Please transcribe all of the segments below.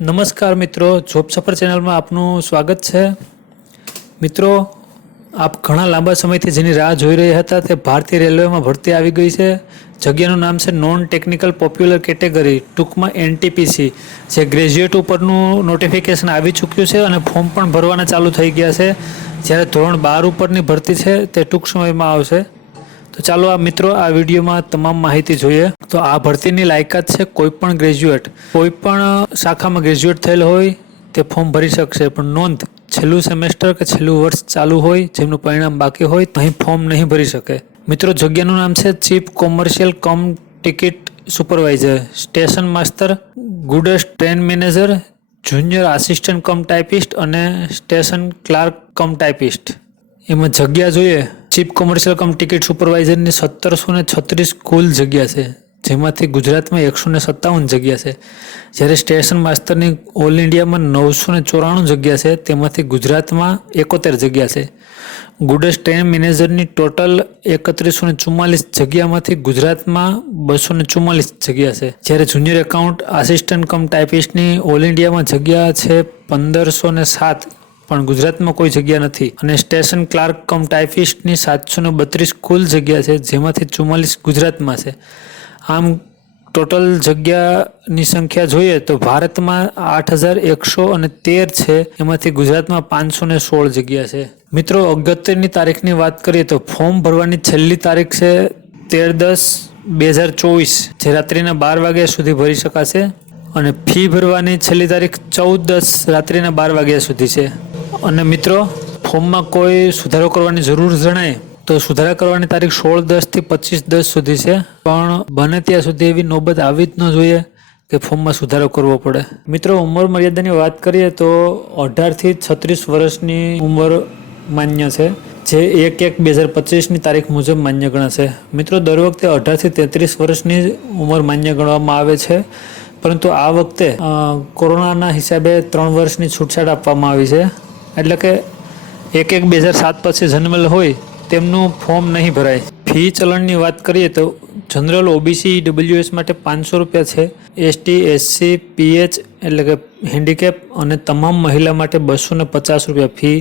નમસ્કાર મિત્રો, જોબ સફર ચેનલમાં આપનું સ્વાગત છે। મિત્રો, આપ ઘણા લાંબા સમયથી જેની રાહ જોઈ રહ્યા હતા તે ભારતીય રેલવેમાં ભરતી આવી ગઈ છે। જગ્યાનું નામ છે નોન ટેકનિકલ પોપ્યુલર કેટેગરી, ટૂંકમાં NTPC, જે ગ્રેજ્યુએટ ઉપરનું નોટિફિકેશન આવી ચૂક્યું છે અને ફોર્મ પણ ભરવાના ચાલુ થઈ ગયા છે। જ્યારે ધોરણ 12 ઉપરની ભરતી છે તે ટૂંક સમયમાં આવશે। તો ચાલો આ મિત્રો આ વિડીયોમાં તમામ માહિતી જોઈએ। તો આ ભરતીની લાયકાત છે કોઈપણ ગ્રેજ્યુએટ, કોઈપણ શાખામાં ગ્રેજ્યુએટ થયેલ હોય તે ફોર્મ ભરી શકશે, પણ નોંધ, છેલ્લું સેમેસ્ટર કે છેલ્લું વર્ષ ચાલુ હોય જેમનું પરિણામ બાકી હોય તો અહીં ફોર્મ નહીં ભરી શકે। મિત્રો, જગ્યાનું નામ છે chief commercial cum ticket supervisor, station master, goods train manager, junior assistant cum typist અને સ્ટેશન ક્લાર્ક કમ ટાઈપિસ્ટ। એમાં જગ્યા જોઈએ, ચીફ કોમર્શિયલ કમ ટિકિટ સુપરવાઇઝરની 1736 કુલ જગ્યા છે, જેમાંથી ગુજરાતમાં 157 જગ્યા છે। જ્યારે સ્ટેશન માસ્ટરની ઓલ ઇન્ડિયામાં 994 જગ્યા છે, તેમાંથી ગુજરાતમાં 71 જગ્યા છે। ગુડસ ટ્રેન મેનેજરની ટોટલ 3144 જગ્યામાંથી ગુજરાતમાં 244 જગ્યા છે। જ્યારે જુનિયર એકાઉન્ટ આસિસ્ટન્ટ કમ ટાઈપિસ્ટની ઓલ ઇન્ડિયામાં જગ્યા છે 1507, પણ ગુજરાતમાં કોઈ જગ્યા નથી। અને સ્ટેશન ક્લાર્ક કમ ટાઈપિસ્ટની 732 કુલ જગ્યા છે, જેમાંથી 44 ગુજરાતમાં છે। આમ ટોટલ જગ્યાની સંખ્યા જોઈએ તો ભારતમાં 8113 છે, એમાંથી ગુજરાતમાં 516 જગ્યા છે। મિત્રો, અગત્યની તારીખની વાત કરીએ તો ફોર્મ ભરવાની છેલ્લી તારીખ છે 13/10/2024, જે રાત્રિના 12 વાગ્યા સુધી ભરી શકાશે। અને ફી ભરવાની છેલ્લી તારીખ 14/10 રાત્રિના 12 વાગ્યા સુધી છે। અને મિત્રો, ફોર્મમાં કોઈ સુધારો કરવાની જરૂર જણાય તો સુધારા કરવાની તારીખ 16/10 થી 25/10 સુધી છે, પણ બને ત્યાં સુધી એવી નોબત આવી જ ન જોઈએ કે ફોર્મમાં સુધારો કરવો પડે। મિત્રો, ઉંમર મર્યાદાની વાત કરીએ તો 18 થી 36 વર્ષની ઉંમર માન્ય છે, જે 1/1/2025ની તારીખ મુજબ માન્ય ગણાશે। મિત્રો, દર વખતે 18 થી 33 વર્ષની ઉંમર માન્ય ગણવામાં આવે છે, પરંતુ આ વખતે કોરોનાના હિસાબે 3 વર્ષની છૂટછાટ આપવામાં આવી છે, એટલે કે 1/1/2007 પછી જન્મેલ હોય તેમનું ફોર્મ નહીં ભરાય। ફી ચલણની વાત કરીએ તો જનરલ OBC EWS માટે 500 રૂપિયા છે, ST SC PH એટલે કે હેન્ડીકેપ અને તમામ મહિલા માટે 250 રૂપિયા ફી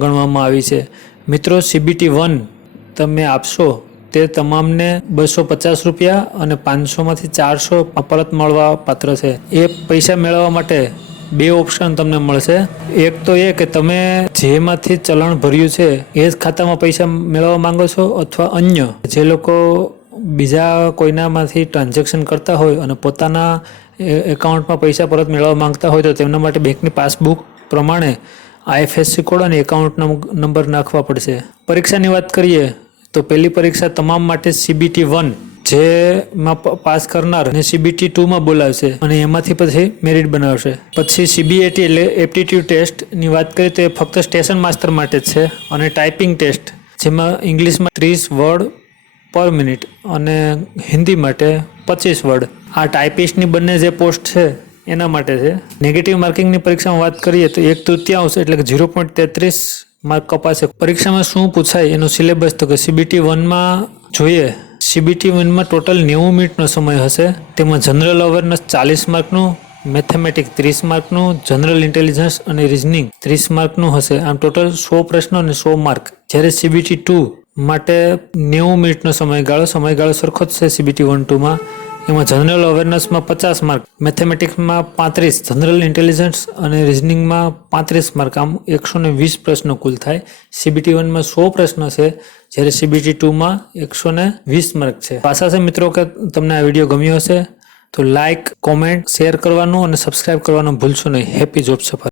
ગણવામાં આવી છે। મિત્રો, CBT 1 તમે આપશો તે તમામને 250 રૂપિયા અને 500માંથી 400 પરત મળવા પાત્ર છે। એ પૈસા મેળવવા માટે બે ઓપ્શન તમને મળશે। એક તો એ કે તમે જેમાંથી ચલણ ભર્યું છે એ જ ખાતામાં પૈસા મેળવવા માંગો છો, અથવા અન્ય જે લોકો બીજા કોઈનામાંથી ટ્રાન્ઝેક્શન કરતા હોય અને પોતાના એકાઉન્ટમાં પૈસા પરત મેળવવા માંગતા હોય તો તેમના માટે બેંકની પાસબુક પ્રમાણે IFSC કોડ અને એકાઉન્ટ નંબર નાખવા પડશે। પરીક્ષાની વાત કરીએ તો પહેલી પરીક્ષા તમામ માટે CBT 1 જેમાં પાસ કરનાર ને CBT 2માં બોલાવશે અને એમાંથી પછી મેરિટ બનાવશે। પછી CBAT એટલે એપ્ટિટ્યૂડ ટેસ્ટની વાત કરીએ તો એ ફક્ત સ્ટેશન માસ્ટર માટે જ છે, અને ટાઈપિંગ ટેસ્ટ જેમાં ઇંગ્લિશમાં 30 વર્ડ પર મિનિટ અને હિન્દી માટે 25 વર્ડ। આ ટાઈપિસ્ટની બંને જે પોસ્ટ છે એના માટે છે। નેગેટિવ માર્કિંગની પરીક્ષામાં વાત કરીએ તો 1/3 એટલે કે 0.33 માર્ક કપાશે। પરીક્ષામાં શું પૂછાય એનો સિલેબસ તો કે CBT 1માં જોઈએ, CBT 1માં ટોટલ 90 મિનિટનો સમય હશે, તેમાં જનરલ અવેરનેસ 40 માર્કનું, મેથેમેટિક્સ 30 માર્કનું, જનરલ ઇન્ટેલિજન્સ અને રિઝનિંગ 30 માર્કનું હશે। આમ ટોટલ 100 પ્રશ્નો અને 100 માર્ક। જ્યારે CBT 2 માટે 90 મિનિટનો સમયગાળો સરખો જ છે CBT 1-2માં। એમાં જનરલ અવેરનેસમાં 50 માર્ક, મેથેમેટિક્સમાં 35, જનરલ ઇન્ટેલિજન્સ અને રિઝનિંગમાં 35 માર્ક, આમ 120 પ્રશ્નો કુલ થાય। CBT 1માં 100 પ્રશ્નો છે, જ્યારે CBT 2માં 120 માર્ક છે। આશા છે મિત્રો કે તમને આ વિડીયો ગમ્યો હશે, તો લાઇક, કોમેન્ટ, શેર કરવાનું અને સબસ્ક્રાઇબ કરવાનું ભૂલશો નહીં। હેપી જોબ સફર।